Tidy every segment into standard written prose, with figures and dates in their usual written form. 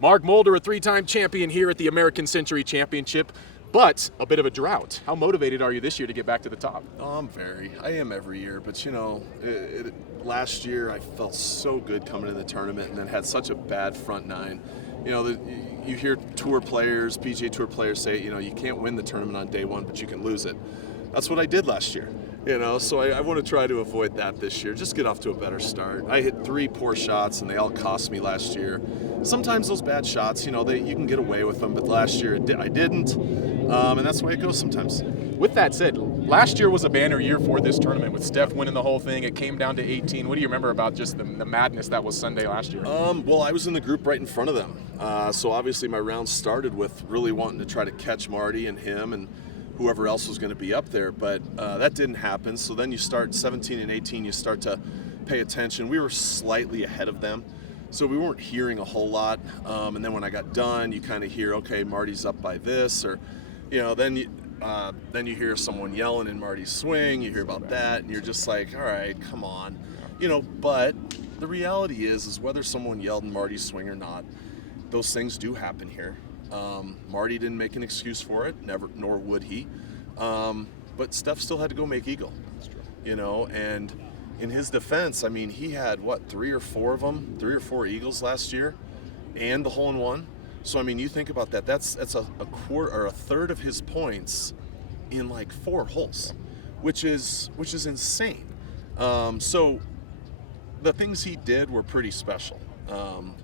Mark Mulder, a three-time champion here at the American Century Championship, but a bit of a drought. How motivated are you this year to get back to the top? Oh, I am every year, but last year I felt so good coming to the tournament and then had such a bad front nine. You hear tour players, PGA Tour players say, you can't win the tournament on day one, but you can lose it. That's what I did last year. So I want to try to avoid that this year. Just get off to a better start. I hit 3 poor shots, and they all cost me last year. Sometimes those bad shots, you can get away with them, but last year I didn't, and that's the way it goes sometimes. With that said, last year was a banner year for this tournament with Steph winning the whole thing. It came down to 18. What do you remember about just the madness that was Sunday last year? Well, I was in the group right in front of them, so obviously my round started with really wanting to try to catch Marty and him and whoever else was going to be up there, but that didn't happen. So then you start 17 and 18, you start to pay attention. We were slightly ahead of them, so we weren't hearing a whole lot. And then when I got done, you kind of hear, okay, Marty's up by this, or then you hear someone yelling in Marty's swing. You hear about that, and you're just like, all right, come on, But the reality is whether someone yelled in Marty's swing or not, those things do happen here. Marty didn't make an excuse for it, never, nor would he. But Steph still had to go make eagle. That's true. And in his defense, he had 3 or 4 of them, 3 or 4 eagles last year, and the hole in one. So you think about that. That's a quarter or a third of his points in like 4 holes, which is insane. So the things he did were pretty special,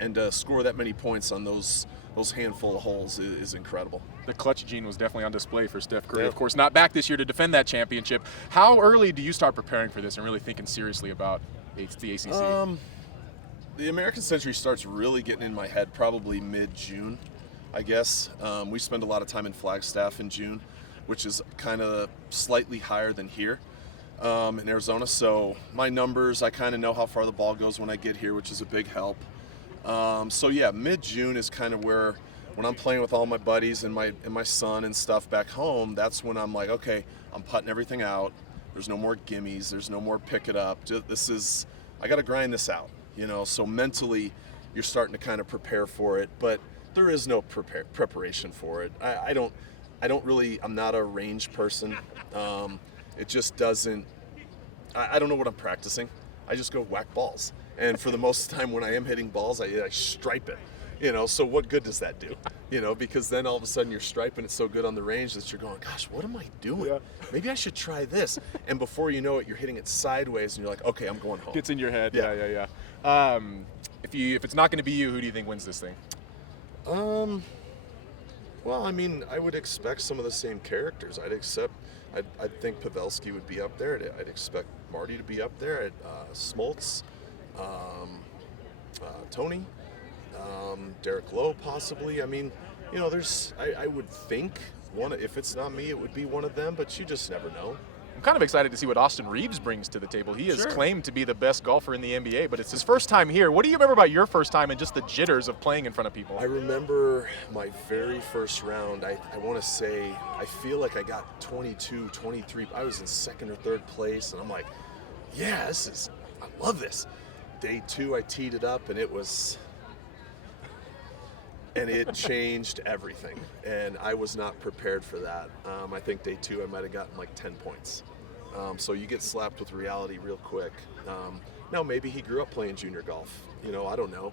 and to score that many points on those handful of holes is incredible. The clutch gene was definitely on display for Steph Curry. Yeah. Of course, not back this year to defend that championship. How early do you start preparing for this and really thinking seriously about the ACC? The American Century starts really getting in my head probably mid-June, I guess. We spend a lot of time in Flagstaff in June, which is kind of slightly higher than here in Arizona. So my numbers, I kind of know how far the ball goes when I get here, which is a big help. Mid-June is kind of where, when I'm playing with all my buddies and my son and stuff back home, that's when I'm like, okay, I'm putting everything out. There's no more gimmies. There's no more pick it up. I got to grind this out, So mentally, you're starting to kind of prepare for it, but there is no preparation for it. I'm not a range person. It just doesn't. I don't know what I'm practicing. I just go whack balls. And for the most time when I am hitting balls, I stripe it, so what good does that do? Because then all of a sudden you're striping it so good on the range that you're going, gosh, what am I doing? Yeah. Maybe I should try this. And before you know it, you're hitting it sideways and you're like, okay, I'm going home. Gets in your head. Yeah. If it's not going to be you, who do you think wins this thing? Well, I would expect some of the same characters. I think Pavelski would be up there. I'd expect Marty to be up there. Smoltz, Tony, Derek Lowe possibly. I would think if it's not me, it would be one of them, but you just never know. I'm kind of excited to see what Austin Reeves brings to the table. He has claimed to be the best golfer in the NBA, but it's his first time here. What do you remember about your first time and just the jitters of playing in front of people? I remember my very first round. I want to say, I feel like I got 22, 23. I was in 2nd or 3rd place, and I'm like, yeah, I love this. Day 2, I teed it up, and it changed everything, and I was not prepared for that. I think day 2 I might have gotten like 10 points. So you get slapped with reality real quick. Now maybe he grew up playing junior golf. I don't know.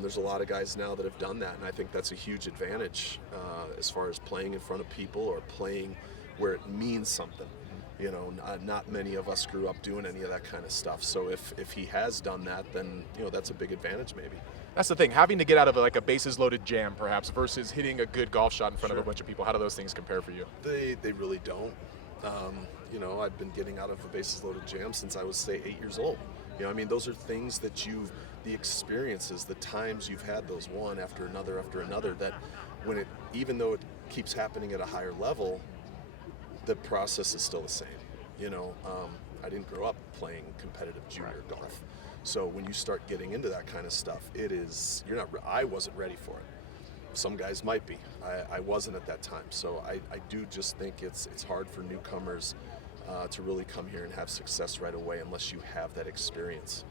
There's a lot of guys now that have done that, and I think that's a huge advantage as far as playing in front of people or playing where it means something. Not many of us grew up doing any of that kind of stuff. So if he has done that, then that's a big advantage maybe. That's the thing, having to get out of like a bases loaded jam perhaps versus hitting a good golf shot in front of a bunch of people. How do those things compare for you? They really don't. I've been getting out of a bases loaded jam since I was, say, 8 years old. Those are things that the experiences, the times you've had those one after another, that even though it keeps happening at a higher level, the process is still the same. I didn't grow up playing competitive junior golf. So when you start getting into that kind of stuff, I wasn't ready for it. Some guys might be. I wasn't at that time. So I do just think it's hard for newcomers to really come here and have success right away unless you have that experience.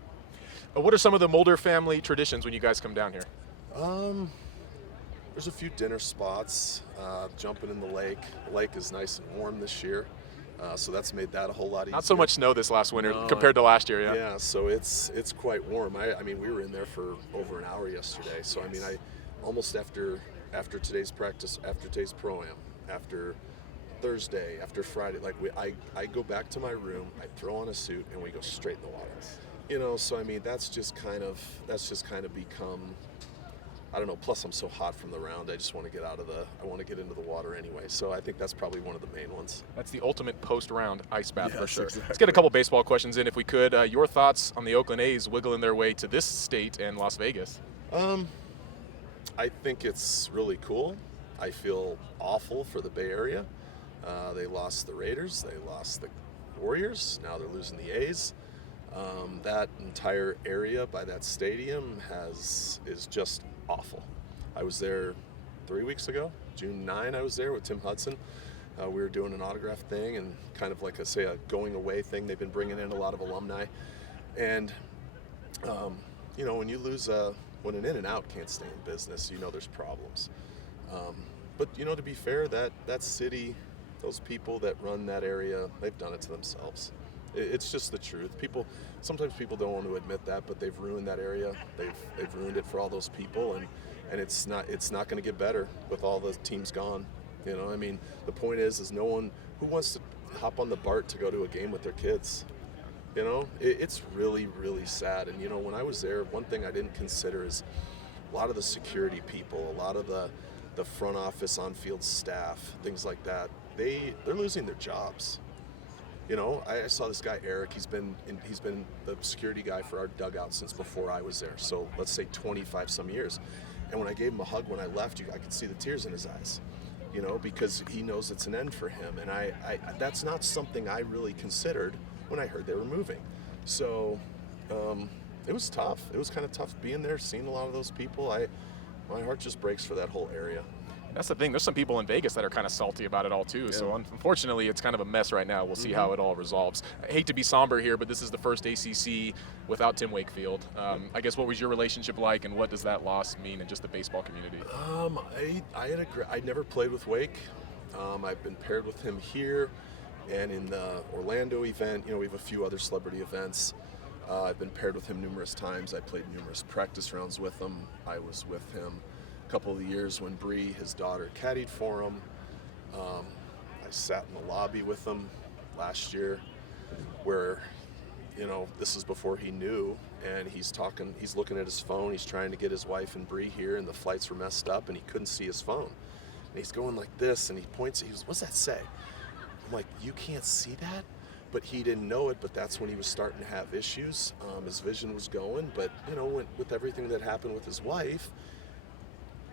What are some of the Mulder family traditions when you guys come down here? There's a few dinner spots, jumping in the lake. The lake is nice and warm this year, so that's made that a whole lot easier. Not so much snow this last winter compared to last year, yeah. Yeah, so it's quite warm. I mean, we were in there for over an hour yesterday. So I mean, I almost after today's practice, after today's pro-am, after Thursday, after Friday, like I go back to my room, I throw on a suit, and we go straight in the water. You know, so I mean, that's just kind of become, I don't know. Plus, I'm so hot from the round. I just want to get I want to get into the water anyway. So I think that's probably one of the main ones. That's the ultimate post-round ice bath for sure. Exactly. Let's get a couple baseball questions in if we could. Your thoughts on the Oakland A's wiggling their way to this state and Las Vegas? I think it's really cool. I feel awful for the Bay Area. They lost the Raiders. They lost the Warriors. Now they're losing the A's. That entire area by that stadium is just awful. I was there 3 weeks ago, June 9. I was there with Tim Hudson. We were doing an autograph thing and kind of like a going away thing. They've been bringing in a lot of alumni, and you know, when you lose when an In-N-Out can't stay in business, you know there's problems. But you know, to be fair, that city, those people that run that area, they've done it to themselves. It's just the truth. Sometimes people don't want to admit that, but they've ruined that area. They've ruined it for all those people, and it's not going to get better with all the teams gone. You know, I mean, the point is no one who wants to hop on the BART to go to a game with their kids. You know, it's really, really sad. And you know, when I was there, one thing I didn't consider is a lot of the security people, a lot of the front office, on-field staff, things like that. They're losing their jobs. You know, I saw this guy Eric. He's been the security guy for our dugout since before I was there. So let's say 25 some years. And when I gave him a hug when I left, I could see the tears in his eyes. You know, because he knows it's an end for him. And I that's not something I really considered when I heard they were moving. So it was tough. It was kind of tough being there, seeing a lot of those people. My heart just breaks for that whole area. That's the thing. There's some people in Vegas that are kind of salty about it all too. Yeah. So unfortunately, it's kind of a mess right now. We'll see how it all resolves. I hate to be somber here, but this is the first ACC without Tim Wakefield. I guess what was your relationship like, and what does that loss mean in just the baseball community? I never played with Wake. I've been paired with him here, and in the Orlando event. You know, we have a few other celebrity events. I've been paired with him numerous times. I played numerous practice rounds with him. I was with him couple of the years when Bree, his daughter, caddied for him. I sat in the lobby with him last year where, you know, this is before he knew, and he's looking at his phone, he's trying to get his wife and Bree here, and the flights were messed up, and he couldn't see his phone. And he's going like this, and he points, he goes, "What's that say?" I'm like, "You can't see that?" But he didn't know it, but that's when he was starting to have issues. His vision was going, but, you know, with everything that happened with his wife,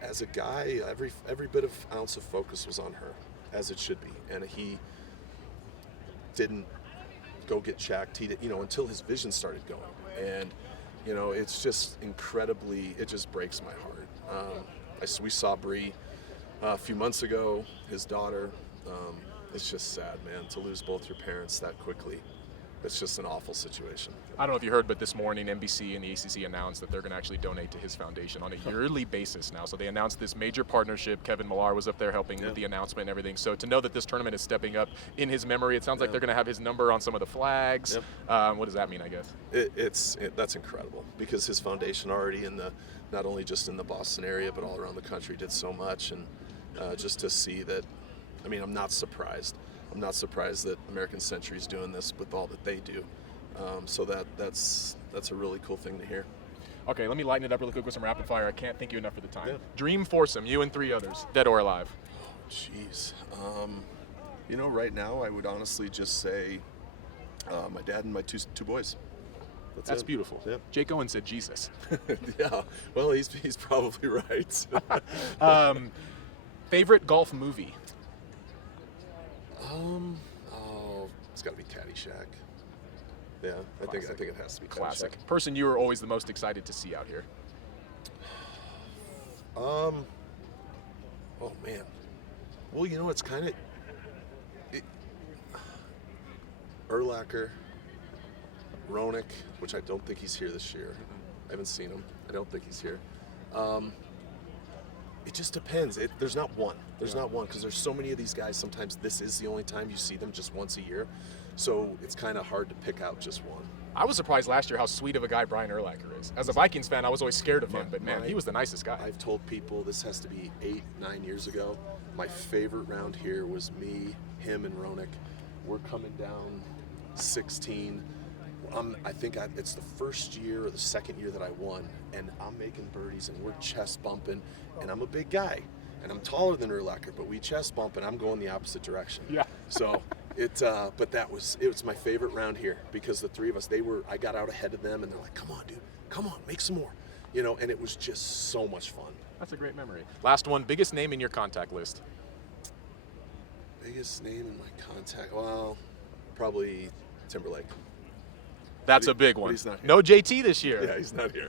as a guy, every bit of ounce of focus was on her, as it should be, and he didn't go get checked. He did, you know, until his vision started going, and you know, it's just incredibly. It just breaks my heart. We saw Bree a few months ago, his daughter. It's just sad, man, to lose both your parents that quickly. It's just an awful situation. I don't know if you heard, but this morning NBC and the ACC announced that they're going to actually donate to his foundation on a yearly basis now. So they announced this major partnership. Kevin Millar was up there helping with the announcement and everything. So to know that this tournament is stepping up in his memory, it sounds like they're going to have his number on some of the flags. What does that mean, I guess? That's incredible, because his foundation already not only just in the Boston area, but all around the country did so much. And just to see that, I mean, I'm not surprised. I'm not surprised that American Century is doing this with all that they do. So that's a really cool thing to hear. Okay, let me lighten it up really quick with some rapid fire. I can't thank you enough for the time. Dream foursome, you and 3 others, dead or alive. Oh, jeez. You know, right now I would honestly just say my dad and my two boys. That's beautiful. Yeah. Jake Owen said Jesus. Yeah. Well, he's probably right. Favorite golf movie? It's got to be Caddyshack. Yeah, I think it has to be classic. Caddyshack. Person you were always the most excited to see out here? Oh man. Well, you know, it's kind of Urlacher, Roenick, which I don't think he's here this year. I haven't seen him. I don't think he's here. It just depends. There's not one. There's not one, because there's so many of these guys. Sometimes this is the only time you see them, just once a year. So it's kind of hard to pick out just one. I was surprised last year how sweet of a guy Brian Urlacher is. As a Vikings fan, I was always scared of him, but man, he was the nicest guy. I've told people this has to be 8-9 years ago. My favorite round here was me, him, and Roenick. We're coming down 16. I think it's the first year or the second year that I won, and I'm making birdies, and we're chest bumping, and I'm a big guy, and I'm taller than Urlacher, but we chest bump, and I'm going the opposite direction. Yeah. So but it was my favorite round here, because the three of us, I got out ahead of them, and they're like, come on, dude, come on, make some more, and it was just so much fun. That's a great memory. Last one, biggest name in your contact list? Biggest name in my contact, well, probably Timberlake. That's a big one. He's not here. No JT this year. Yeah, he's not here.